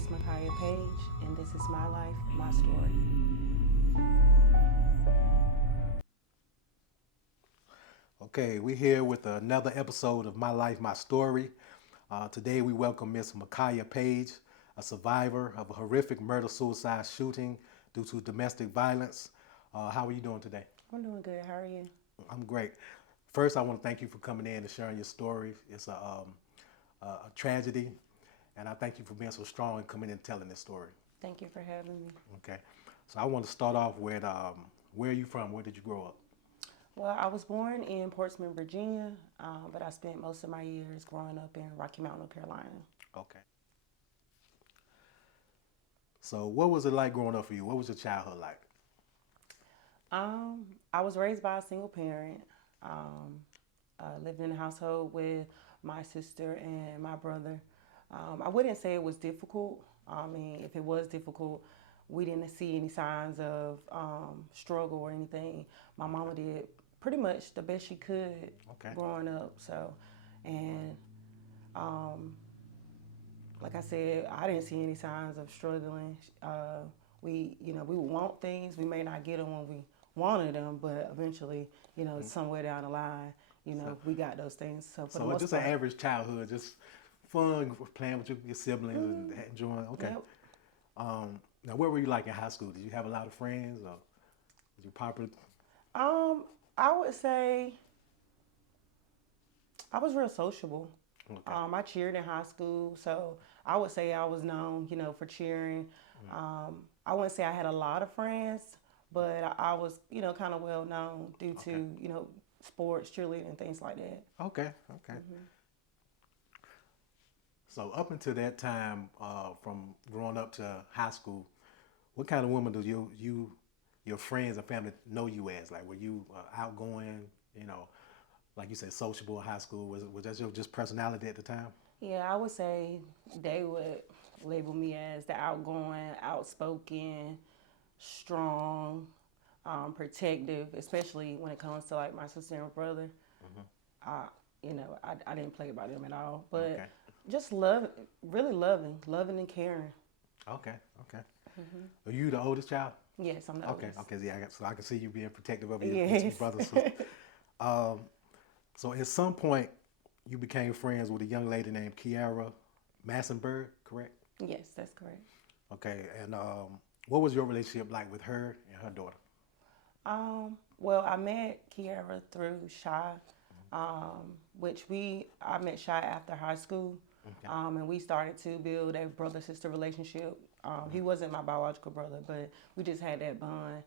is Makyah Page, and this is my life, my story. Okay, we're here with another episode of My Life, My Story. Today we welcome Miss Makyah Page, a survivor of a horrific murder-suicide shooting due to domestic violence. How are you doing today? I'm doing good. How are you? I'm great. First, I want to thank you for coming in and sharing your story. It's a tragedy, and I thank you for being so strong and coming in and telling this story. Thank you for having me. Okay, so I want to start off with where are you from? Where did you grow up? Well, I was born in Portsmouth, Virginia, but I spent most of my years growing up in Rocky Mount, North Carolina. Okay. So, what was it like growing up for you? What was your childhood like? I was raised by a single parent. Lived in a household with my sister and my brother. I wouldn't say it was difficult. I mean, if it was difficult, we didn't see any signs of struggle or anything. My mama did pretty much the best she could Okay. growing up. So, and um, like I said, I didn't see any signs of struggling. We would want things. We may not get them when we wanted them, but eventually, somewhere down the line, So, we got those things. So for the so it's most just an part, average childhood, just fun, playing with your siblings and enjoying. Okay. yep. Now, what were you like in high school? Did you have a lot of friends, or was you popular? Um, I would say I was real sociable. Okay. I cheered in high school, so I would say I was known, for cheering. I wouldn't say I had a lot of friends, but I was, kind of well known due to, Okay. sports, cheerleading, and things like that. Okay. Okay. So up until that time, from growing up to high school, what kind of woman do your friends and family know you as? Like, were you outgoing? You know, like you said, sociable in high school. Was that your just personality at the time? Yeah, I would say they would label me as the outgoing, outspoken, strong, protective, especially when it comes to like my sister and brother. I, I didn't play by them at all, but Okay. just really loving and caring. Okay. Okay. Are you the oldest child? Yes, I'm the Okay. oldest. Okay. Yeah. So I can see you being protective of your Yes. brothers. So at some point, you became friends with a young lady named Kiara Massenberg, correct? Yes, that's correct. Okay. And what was your relationship like with her and her daughter? Well, I met Kiara through Shy, which I met Shy after high school, Okay. and we started to build a brother-sister relationship. He wasn't my biological brother, but we just had that bond.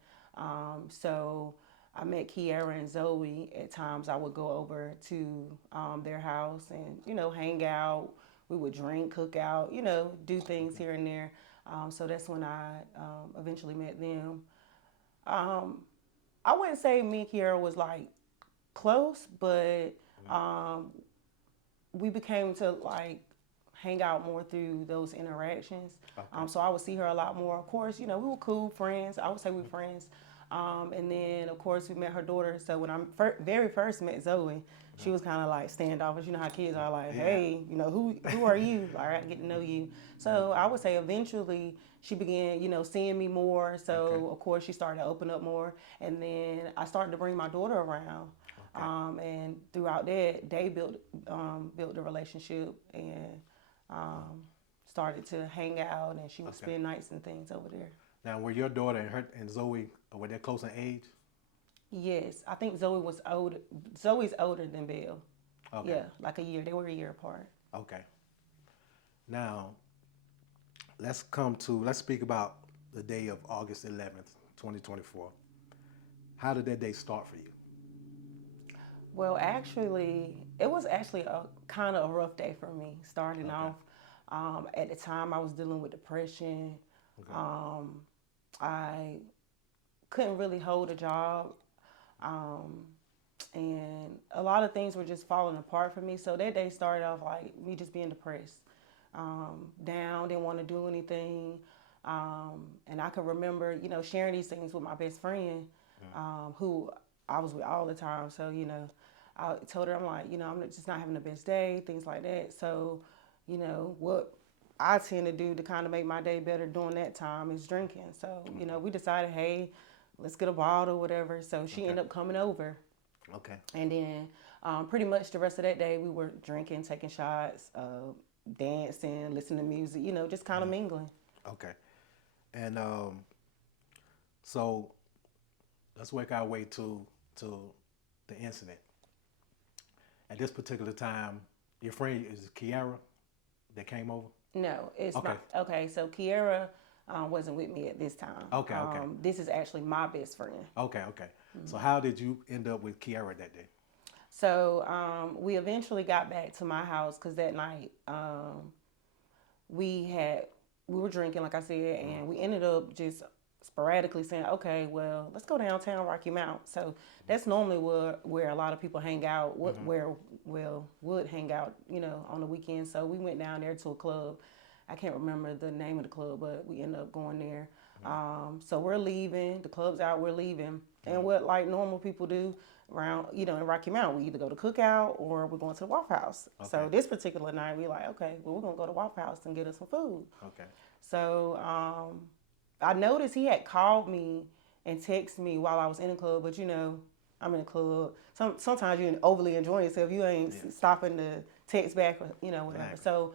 So I met Kiara and Zoe. At times, I would go over to their house and hang out. We would drink, cook out, do things here and there. So that's when I eventually met them. Um, I wouldn't say me and Kiara was like close, but um, we became to like hang out more through those interactions. Okay. So I would see her a lot more. Of course, we were cool friends. I would say we were friends. And then, of course, we met her daughter. So when I very first met Zoe, she was kind of like standoffish. You know how kids are like, Yeah. hey, who are you? Like, I got to get to know you. So I would say eventually she began, seeing me more. So, Okay. of course, she started to open up more. And then I started to bring my daughter around. Okay. And throughout that, they built the relationship and started to hang out, and she would Okay. spend nights and things over there. Now, were your daughter and Zoe were they close in age? Yes, I think Zoe was older. Zoe's older than Bill. Okay. Yeah, like a year. They were a year apart. Okay. Now, let's speak about the day of August 11th, 2024. How did that day start for you? Well, actually, it was actually a kind of a rough day for me. Starting Okay. off, at the time, I was dealing with depression. Okay. Um, I couldn't really hold a job. Um, and a lot of things were just falling apart for me. So that day started off like me just being depressed, down, didn't want to do anything. And I could remember, sharing these things with my best friend, who I was with all the time. So, I told her, I'm like, I'm just not having the best day, things like that. So, what I tend to do to kind of make my day better during that time is drinking. So, you know, we decided, hey, let's get a bottle or whatever. So she ended up coming over. Okay. And then pretty much the rest of that day we were drinking, taking shots, dancing, listening to music, you know, just kind of mingling. Okay. And so let's work our way to the incident. At this particular time, your friend is Kiara that came over? No, it's Okay. okay. So Kiara wasn't with me at this time. Okay, okay. This is actually my best friend. Okay, okay. So how did you end up with Kiara that day? So we eventually got back to my house because that night we were drinking, like I said, and we ended up just sporadically saying, okay, well, let's go downtown Rocky Mount. So that's normally where a lot of people hang out, would hang out, you know, on the weekends. So we went down there to a club. I can't remember the name of the club, but we ended up going there. So we're leaving. The club's out. We're leaving. And what like normal people do around, you know, in Rocky Mount, we either go to Cookout or we're going to the Waffle House. Okay. So this particular night, we like, okay, well, we're going to go to Waffle House and get us some food. Okay. So I noticed he had called me and texted me while I was in the club, but you know, I'm in the club. Sometimes you're overly enjoying yourself. You ain't stopping to text back or, you know, whatever. Exactly. So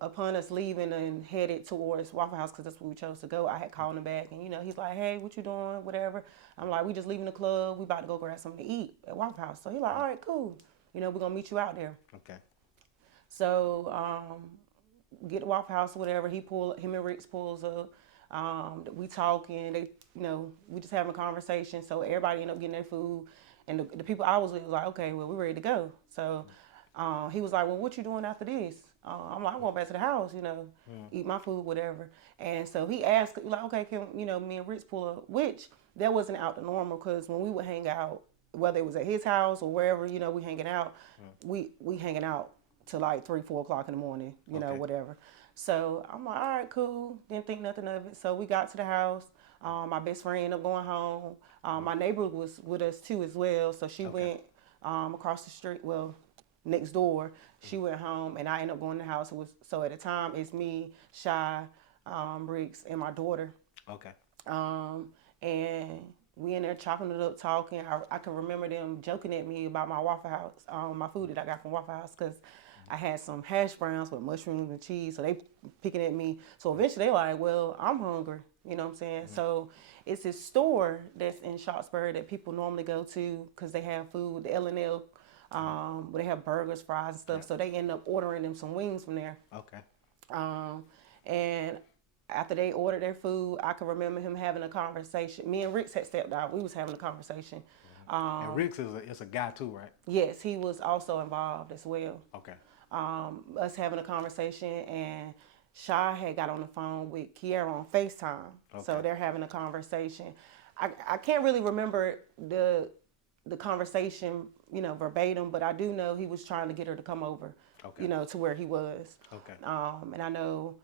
upon us leaving and headed towards Waffle House, because that's where we chose to go, I had called him back and, you know, he's like, hey, what you doing, whatever. I'm like, we just leaving the club. We about to go grab something to eat at Waffle House. So he's like, all right, cool. You know, we're going to meet you out there. Okay. So get to Waffle House or whatever. Him and Rick pulls up. We talking. They, you know, we just having a conversation. So everybody ended up getting their food. And the people I was with was like, okay, well, we're ready to go. So he was like, well, what you doing after this? I'm like, I'm going back to the house, you know, eat my food, whatever. And so he asked, like, okay, can, you know, me and Rich pull up, which that wasn't out the normal because when we would hang out, whether it was at his house or wherever, you know, we hanging out, we hanging out till like 3, 4 o'clock in the morning, you know, whatever. So I'm like, all right, cool. Didn't think nothing of it. So we got to the house. My best friend ended up going home. My neighbor was with us too as well. So she went across the street, well, next door. She went home and I ended up going to the house. So at the time it's me, Shy, Riggs, and my daughter. Okay. And we in there chopping it up, talking. I can remember them joking at me about my Waffle House, my food that I got from Waffle House, because I had some hash browns with mushrooms and cheese. So they picking at me. So eventually they like, well, I'm hungry. You know what I'm saying? So it's this store that's in Sharpsburg that people normally go to because they have food, the L&L, where they have burgers, fries, and stuff. So they end up ordering them some wings from there. Okay. And after they ordered their food, I can remember him having a conversation. Me and Ricks had stepped out. We was having a conversation. And Rick's is a guy too, right? Yes, he was also involved as well. Okay. Us having a conversation, and Shy had got on the phone with Kiara on FaceTime. So they're having a conversation. I can't really remember the conversation, you know, verbatim, but I do know he was trying to get her to come over, you know, to where he was. Okay. And I know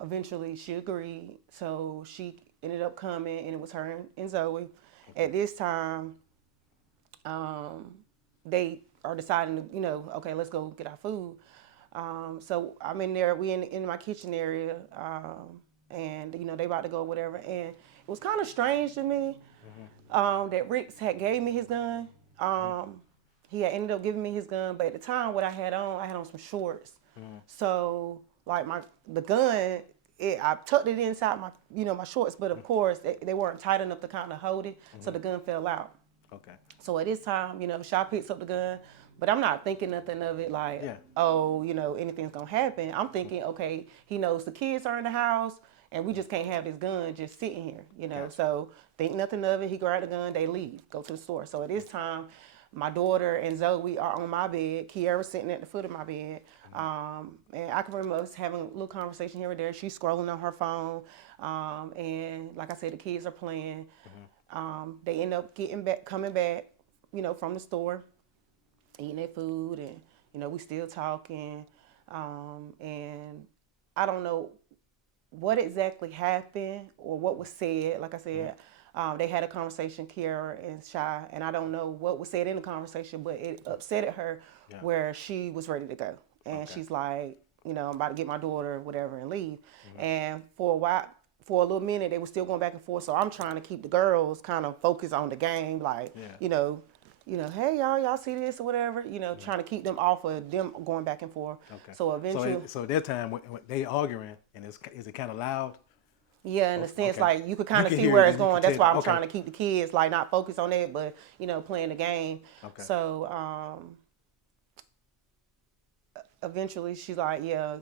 eventually she agreed. So she ended up coming, and it was her and Zoe. At this time, they are deciding to, you know, okay, let's go get our food. So I'm in there, we in my kitchen area, and, you know, they about to go whatever. And it was kind of strange to me that Rick had gave me his gun. He had ended up giving me his gun, but at the time what I had on some shorts. So like the gun, I tucked it inside my, you know, my shorts, but of course they weren't tight enough to kind of hold it, so the gun fell out. Okay. So at this time, you know, Shaw picks up the gun, but I'm not thinking nothing of it like, oh, you know, anything's gonna happen. I'm thinking, okay, he knows the kids are in the house, and we just can't have this gun just sitting here, you know. So think nothing of it. He grabbed the gun, they leave, go to the store. So at this time, my daughter and Zoe are on my bed. Kiara's sitting at the foot of my bed. And I can remember us having a little conversation here and there. She's scrolling on her phone. And like I said, the kids are playing. They end up coming back, you know, from the store, eating their food, and, you know, we still talking. And I don't know what exactly happened or what was said. Like I said, they had a conversation, Kiara and Shy, and I don't know what was said in the conversation, but it upset her where she was ready to go. And she's like, I'm about to get my daughter, whatever, and leave. And for a while, for a little minute, they were still going back and forth. So I'm trying to keep the girls kind of focused on the game, like, hey y'all see this or whatever, trying to keep them off of them going back and forth. Okay. So eventually, so at that time when they arguing, and is it kind of loud? yeah, in a sense, okay. like you could kind of can see hear where it it's and you going. can That's why tell. I'm Okay. trying to keep the kids like not focused on it, but playing the game. Okay. So eventually she's like, yeah,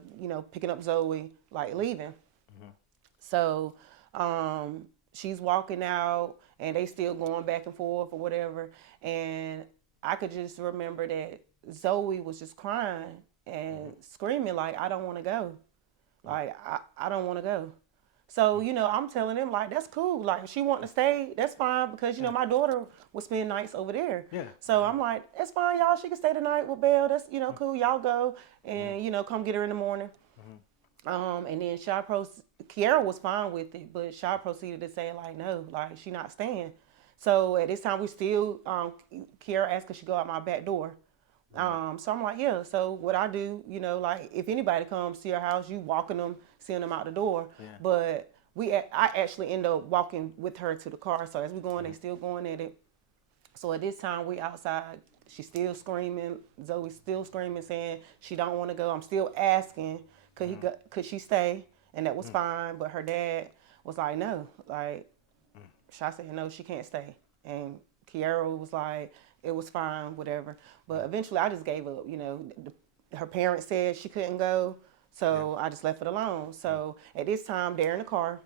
picking up Zoe, like leaving. So she's walking out and they still going back and forth or whatever. And I could just remember that Zoe was just crying and screaming like, I don't want to go. Like, I don't want to go. So, I'm telling them, like, that's cool. Like, if she want to stay, that's fine because, my daughter would spend nights over there. Yeah. So I'm like, it's fine, y'all. She can stay the night with Belle. That's, cool. Y'all go and, come get her in the morning. And then Kiara was fine with it, but Shaw proceeded to say, like, no, like, she not staying. So at this time, we still, Kiara asked could she go out my back door. So I'm like, yeah. So what I do, like if anybody comes to your house, you walking them, seeing them out the door. Yeah. But I actually end up walking with her to the car. So as we going, they still going at it. So at this time we outside. She's still screaming. Zoe's still screaming, saying she don't want to go. I'm still asking, could she stay? And that was fine. But her dad was like, no. Like, Sha said, no, she can't stay. And Kiara was like, it was fine, whatever. But eventually I just gave up, her parents said she couldn't go. So I just left it alone. So at this time, they're in the car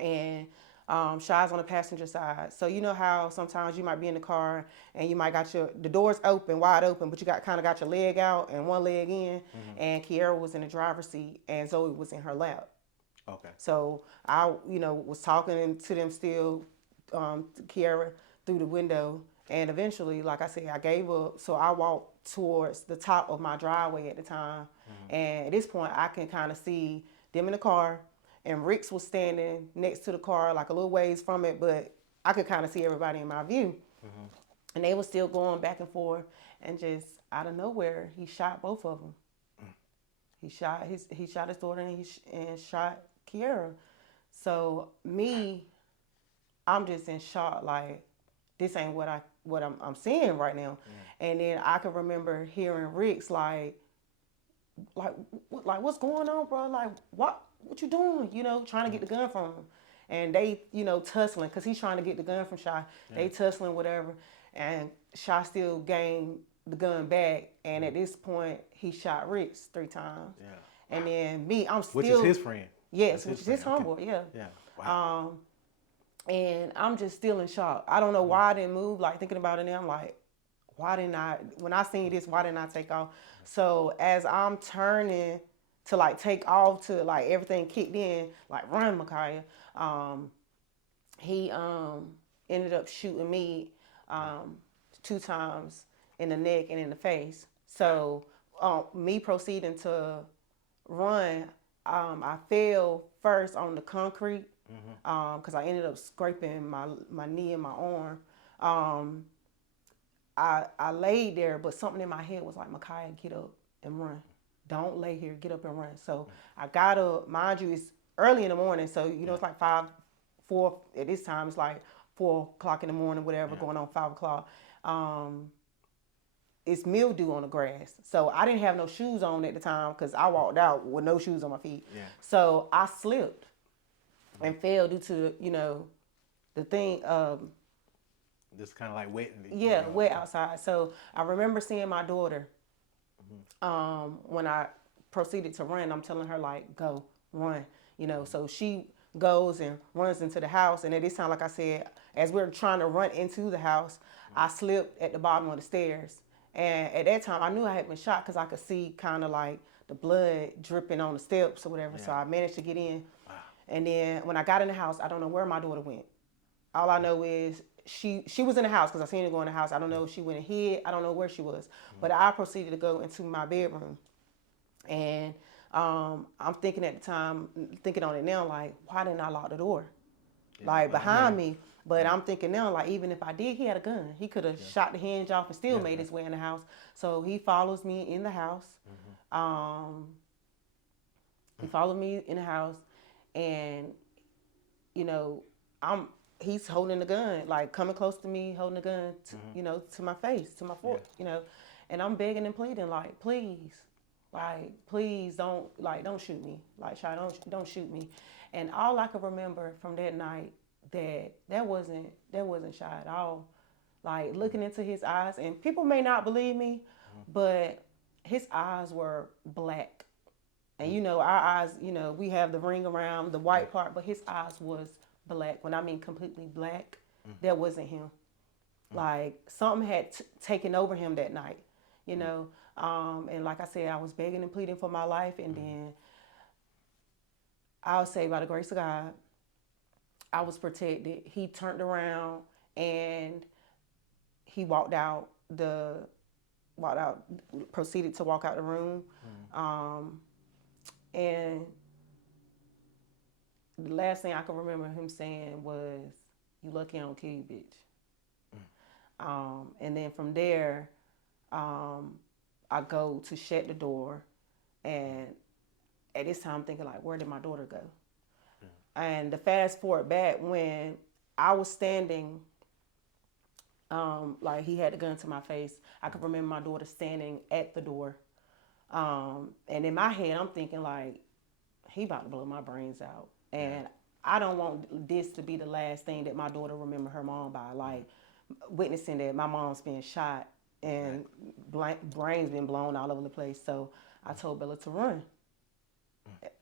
and Sha's on the passenger side. So you know how sometimes you might be in the car and you might got the doors open, wide open, but you kind of got your leg out and one leg in. And Kiara was in the driver's seat and Zoe was in her lap. Okay. So I, was talking to them still, to Kiara through the window. And eventually, like I said, I gave up. So I walked towards the top of my driveway at the time. And at this point, I can kind of see them in the car. And Rick's was standing next to the car, like a little ways from it. But I could kind of see everybody in my view. And they were still going back and forth. And just out of nowhere, he shot both of them. He shot his daughter and shot Kiara. So I'm just in shock. Like, this ain't what I'm seeing right now. And then I can remember hearing Rick's like what's going on, bro? Like, what you doing? Trying to get the gun from him. And they, tussling because he's trying to get the gun from Sha. They tussling, whatever. And Sha still gained the gun back. And at this point, he shot Rick's 3 times. Yeah. And then I'm still. Which is his friend. Yes, which is his homeboy. Yeah. Yeah. Wow. And I'm just still in shock. I don't know why I didn't move. Like, thinking about it now, I'm like, when I seen this, why didn't I take off? So as I'm turning to like take off to like everything kicked in, like run, Makyah, he ended up shooting me 2 times in the neck and in the face. So me proceeding to run, I fell first on the concrete. Because I ended up scraping my knee and my arm. I laid there, but something in my head was like, Makyah, get up and run. Don't lay here, get up and run. So I got up, mind you, it's early in the morning, so it's like 4, at this time, it's like 4 o'clock in the morning, whatever, going on 5 o'clock. It's mildew on the grass. So I didn't have no shoes on at the time because I walked out with no shoes on my feet. Yeah. So I slipped and fell due to, the thing. Just kind of like wet. Wet outside. So I remember seeing my daughter when I proceeded to run. I'm telling her, like, go, run. So she goes and runs into the house. And at this time, like I said, as we were trying to run into the house, I slipped at the bottom of the stairs. And at that time, I knew I had been shot because I could see kind of like the blood dripping on the steps or whatever. Yeah. So I managed to get in. Wow. And then when I got in the house, I don't know where my daughter went. All I know is she was in the house because I seen her go in the house. I don't know if she went and hid. I don't know where she was. But I proceeded to go into my bedroom. And I'm thinking at the time, thinking on it now, like, why didn't I lock the door? Yeah, like, behind me. But I'm thinking now, like, even if I did, he had a gun. He could have shot the hinge off and still made his way in the house. So he follows me in the house. He followed me in the house, and you know, he's holding the gun, like coming close to me, holding the gun, to my face, to my foot, and I'm begging and pleading, like, please don't shoot me, like, Shy, don't shoot me. And all I can remember from that night that wasn't Shy at all. Like, looking into his eyes, and people may not believe me, but his eyes were black. And our eyes, we have the ring around the white part, but his eyes was black. When I mean completely black, that wasn't him. Like, something had taken over him that night, and like I said, I was begging and pleading for my life, and then I'll say, by the grace of God, I was protected. He turned around and he proceeded to walk out the room. And the last thing I can remember him saying was, "You lucky I don't kill you, bitch." And then from there, I go to shut the door, and at this time I'm thinking, like, where did my daughter go? And to fast forward back, when I was standing, like, he had the gun to my face, I can remember my daughter standing at the door. And in my head, I'm thinking, like, he about to blow my brains out. And I don't want this to be the last thing that my daughter remember her mom by, like, witnessing that my mom's being shot and brains been blown all over the place. So I told Bella to run.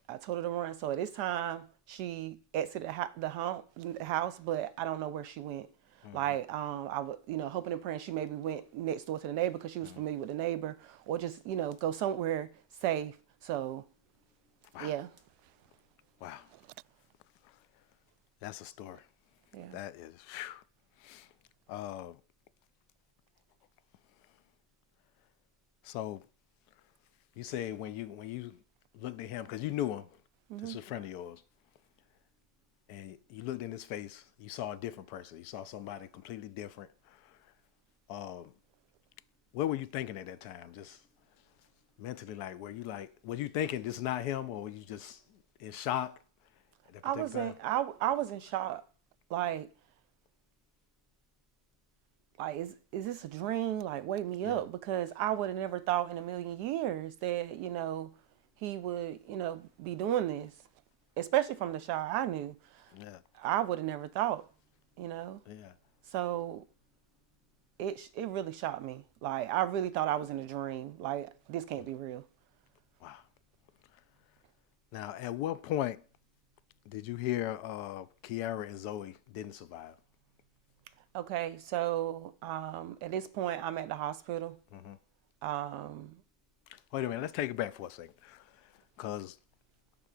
I told her to run. So at this time, she exited the house, but I don't know where she went. Like, I was, hoping and praying she maybe went next door to the neighbor because she was familiar with the neighbor, or just, go somewhere safe. So, yeah. Wow. That's a story. Yeah. That is. So, you say when you looked at him, because you knew him, this is a friend of yours, and you looked in his face, you saw a different person. You saw somebody completely different. What were you thinking at that time? Just mentally, like, were you thinking this is not him, or were you just in shock? I was in shock. Like, is this a dream? Like, wake me up, because I would have never thought in a million years that, he would, be doing this, especially from the Shy I knew. Yeah. I would have never thought, Yeah. So it really shocked me. Like, I really thought I was in a dream. Like, this can't be real. Wow. Now, at what point did you hear Kiara and Zoe didn't survive? Okay, so at this point, I'm at the hospital. Wait a minute, let's take it back for a second.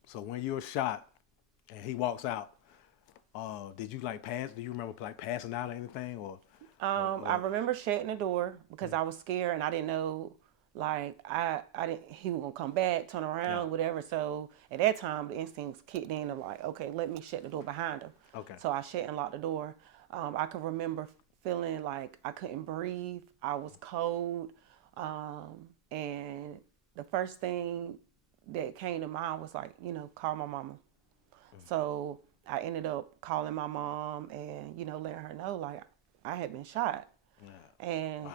So when you were shot and he walks out, did you pass? Do you remember passing out or anything, or? I remember shutting the door because I was scared and I didn't know, like, he was gonna come back, turn around, whatever. So at that time, the instincts kicked in of, like, okay, let me shut the door behind her. Okay. So I shut and locked the door. I can remember feeling like I couldn't breathe. I was cold, and the first thing that came to mind was, like, call my mama. So I ended up calling my mom and, letting her know, like, I had been shot. Yeah. And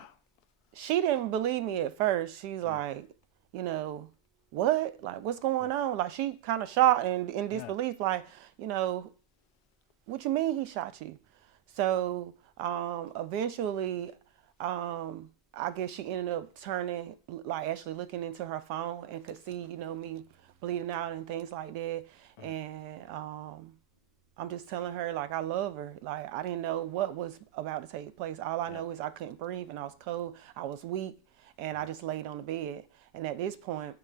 she didn't believe me at first. She's like, what? Like, what's going on? Like, she kind of shocked and in disbelief, like, what you mean he shot you? So eventually, I guess she ended up turning, like, actually looking into her phone and could see, me bleeding out and things like that. And I'm just telling her, like, I love her. Like, I didn't know what was about to take place. All I know is I couldn't breathe and I was cold. I was weak, and I just laid on the bed. And at this point,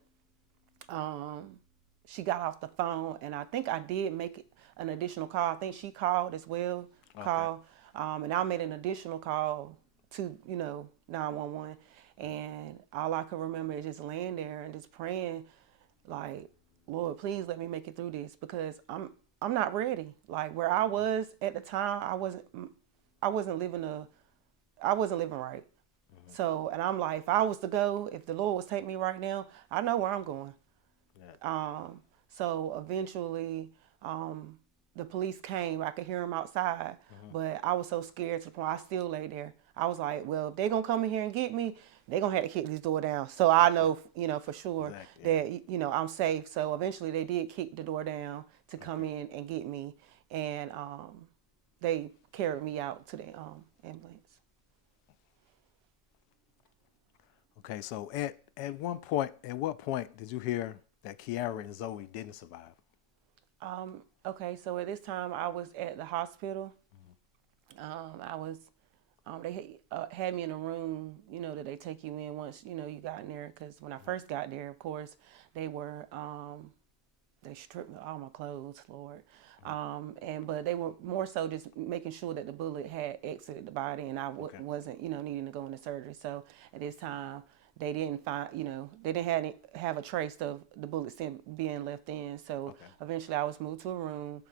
she got off the phone, and I think I did make an additional call. I think she called as well. And I made an additional call to 911, and all I can remember is just laying there and just praying, like, Lord, please let me make it through this, because I'm not ready. Like, where I was at the time, I wasn't living right. So, and I'm like, if I was to go, if the Lord was take me right now, I know where I'm going. So eventually, the police came. I could hear them outside, but I was so scared to the point I still lay there. I was like, well, if they gonna come in here and get me, they gonna have to kick this door down. So I know, for sure Exactly, yeah. that, I'm safe. So eventually they did kick the door down to come in and get me. And they carried me out to the ambulance. Okay, so at what point did you hear that Kiara and Zoe didn't survive? Okay, so at this time I was at the hospital. I was, they had me in a room, that they take you in once, you got in there. Because when I first got there, of course, they were, they stripped me all my clothes, Lord. But they were more so just making sure that the bullet had exited the body and I wasn't, needing to go into surgery. So at this time, they didn't find, they didn't have a trace of the bullet being left in. So eventually I was moved to a room.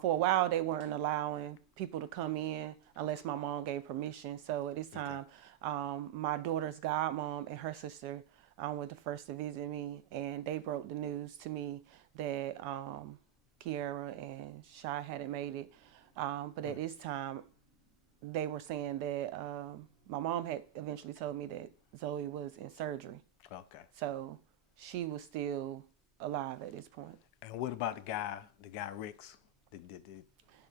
For a while, they weren't allowing people to come in unless my mom gave permission. So at this time, my daughter's godmom and her sister were the first to visit me, and they broke the news to me that Kiara and Shy hadn't made it. But at this time, they were saying that my mom had eventually told me that Zoe was in surgery. Okay. So she was still alive at this point. And what about the guy Ricks?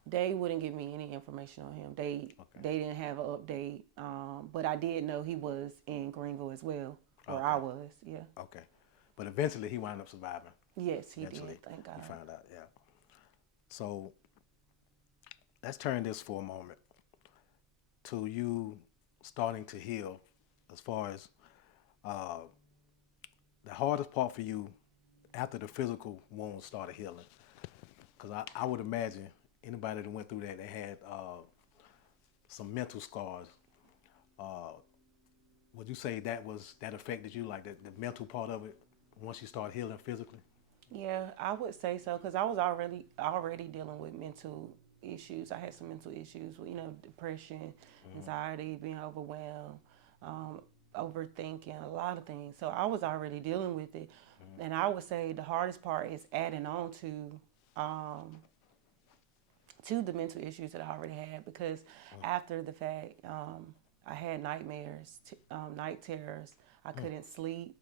They wouldn't give me any information on him. They didn't have an update. But I did know he was in Greenville as well, where I was. Yeah. Okay. But eventually he wound up surviving. Yes, he did. Thank God. You found out, yeah. So let's turn this for a moment to you starting to heal, as far as the hardest part for you after the physical wounds started healing. Because I would imagine anybody that went through that, they had some mental scars. Would you say that affected you, like the mental part of it, once you start healing physically? Yeah, I would say so, because I was already dealing with mental issues. I had some mental issues with, depression, anxiety, being overwhelmed, overthinking, a lot of things. So I was already dealing with it. And I would say the hardest part is adding on to the mental issues that I already had, because after the fact, I had nightmares, night terrors. I couldn't sleep.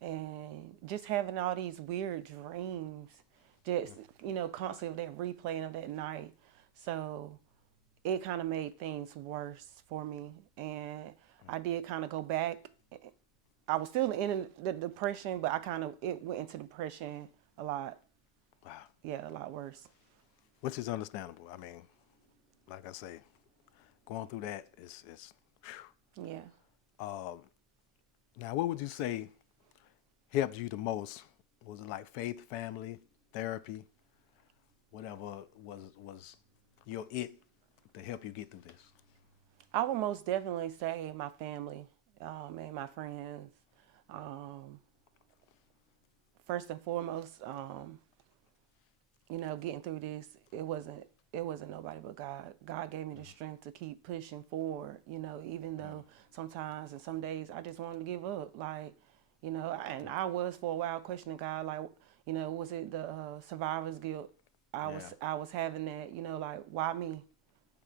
And just having all these weird dreams, just, constantly that replaying of that night. So it kind of made things worse for me. And I did kind of go back. I was still in the depression, but it went into depression a lot. Wow. Yeah, a lot worse. Which is understandable. I mean, like I say, going through that is whew. Yeah. Now, what would you say helped you the most? Was it like faith, family, therapy, whatever was your it to help you get through this? I would most definitely say my family and my friends. First and foremost, getting through this, it wasn't nobody but God. God gave me the strength to keep pushing forward, even though sometimes and some days I just wanted to give up. Like, and I was for a while questioning God, like, was it the survivor's guilt? I was having that, like, why me?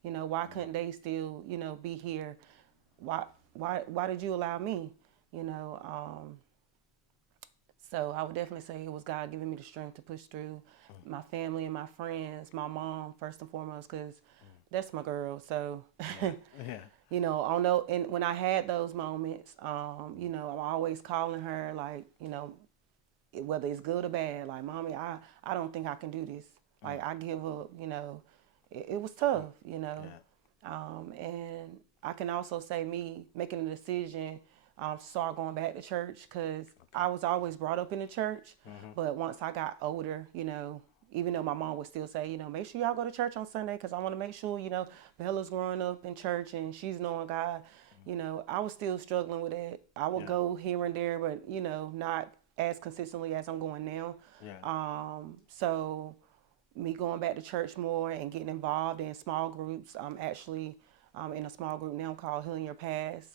Why couldn't they still, be here? Why did you allow me? So I would definitely say it was God giving me the strength to push through. My family and my friends, my mom first and foremost, because that's my girl. So, and when I had those moments, I'm always calling her, like, whether it's good or bad, like, Mommy, I don't think I can do this. Like, I give up. It was tough. And I can also say me making a decision. Start going back to church, because I was always brought up in the church. But once I got older, even though my mom would still say, make sure y'all go to church on Sunday, because I want to make sure, Bella's growing up in church and she's knowing God. I was still struggling with it. I would go here and there, but, not as consistently as I'm going now. So me going back to church more and getting involved in small groups. I'm actually in a small group now called Healing Your Past,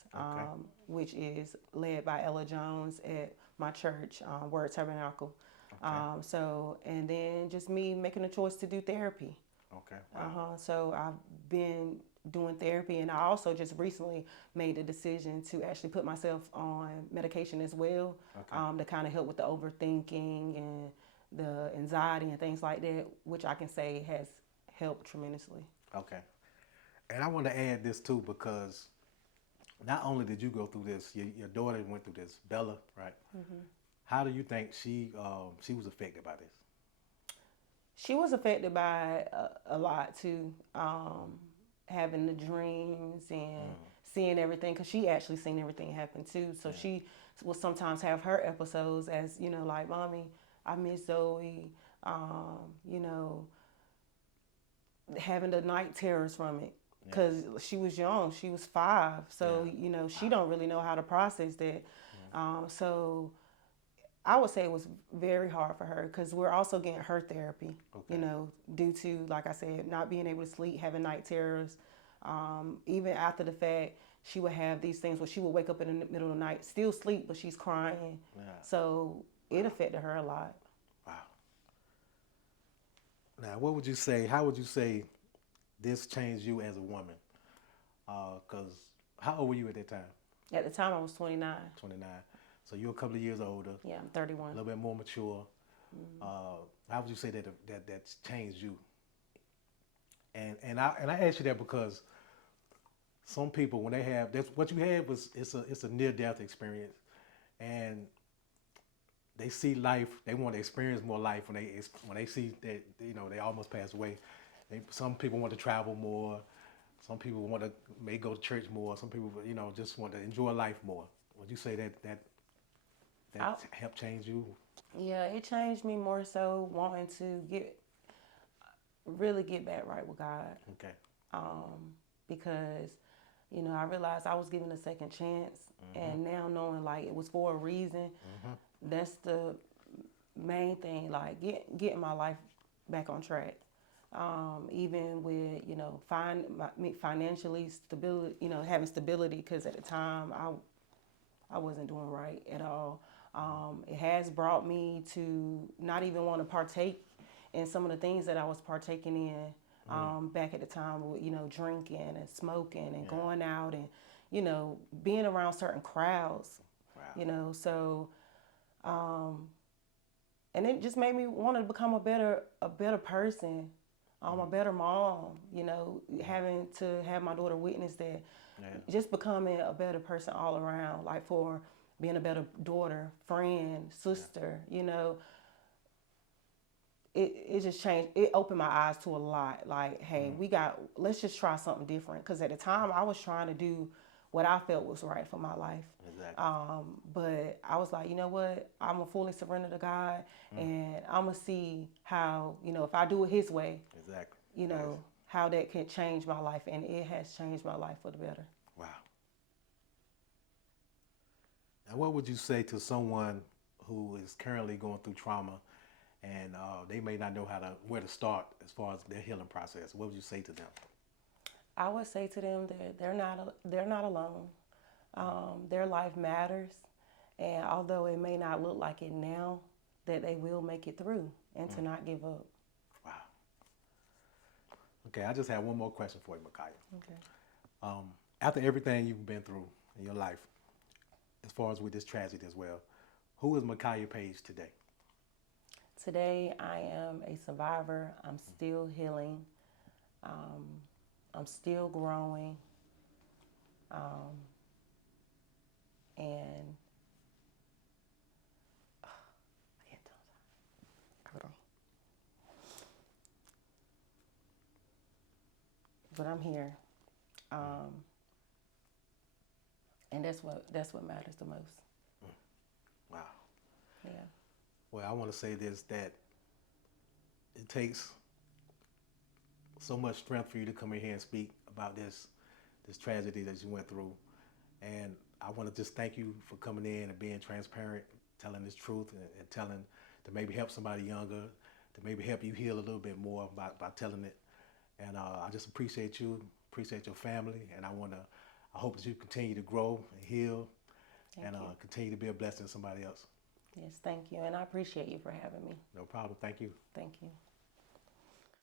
which is led by Ella Jones at my church, Word Tabernacle. Okay. So, and then just me making a choice to do therapy. Okay. Wow. So I've been doing therapy, and I also just recently made the decision to actually put myself on medication as well, Okay. to kind of help with the overthinking and the anxiety and things like that, which I can say has helped tremendously. Okay. And I want to add this too because not only did you go through this, your daughter went through this, Bella, right? How do you think she was affected by this? She was affected by a lot too, having the dreams and seeing everything, because she actually seen everything happen too. So she will sometimes have her episodes as, like, Mommy, I miss Zoe, you know, having the night terrors from it. Because she was young, she was 5, so she don't really know how to process that. So I would say it was very hard for her, because we're also getting her therapy, Okay. due to, like I said, not being able to sleep, having night terrors. Even after the fact, she would have these things where she would wake up in the middle of the night, still sleep, but she's crying. Yeah. So it affected her a lot. Wow. Now, what would you say? How would you say this changed you as a woman? Because how old were you at that time? At the time, I was 29. 29. So you're a couple of years older, Yeah, I'm a 31. little bit more mature. How would you say that's changed you? And I ask you that because some people, when they have that's what you had was it's a near death experience, and they see life. They want to experience more life when they see that they almost passed away. Some people want to travel more. Some people want to may go to church more. Some people just want to enjoy life more. Would you say that helped change you? Yeah, it changed me more so wanting to really get back right with God. Okay. Because I realized I was given a second chance, and now knowing like it was for a reason, that's the main thing. Like getting my life back on track. Even with financially stability, having stability, because at the time I wasn't doing right at all. It has brought me to not even want to partake in some of the things that I was partaking in back at the time with, drinking and smoking and going out and, being around certain crowds, Wow. So, and it just made me want to become a better person, a better mom, having to have my daughter witness that, just becoming a better person all around, like for being a better daughter, friend, sister, it just changed. It opened my eyes to a lot. Like, hey, let's just try something different. Because at the time, I was trying to do what I felt was right for my life. Exactly. But I was like, you know what? I'm going to fully surrender to God. And I'm going to see how, if I do it His way, Exactly. how that can change my life. And it has changed my life for the better. Wow. Now, what would you say to someone who is currently going through trauma and they may not know where to start as far as their healing process? What would you say to them? I would say to them that they're not alone. Their life matters, and although it may not look like it now, that they will make it through, and to not give up. Wow. Okay, I just have one more question for you, Makyah. Okay. After everything you've been through in your life, as far as with this tragedy as well, who is Makyah Page today? Today, I am a survivor. I'm still healing. I'm still growing. And I can't tell. Hold on. But I'm here. And that's what matters the most. Wow. Yeah. Well, I want to say this, that it takes so much strength for you to come in here and speak about this tragedy that you went through. And I want to just thank you for coming in and being transparent, telling this truth and telling to maybe help somebody younger, to maybe help you heal a little bit more by telling it. And I just appreciate you, appreciate your family, and I hope that you continue to grow and heal, Thank you. Continue to be a blessing to somebody else. Yes, thank you. And I appreciate you for having me. No problem. Thank you. Thank you.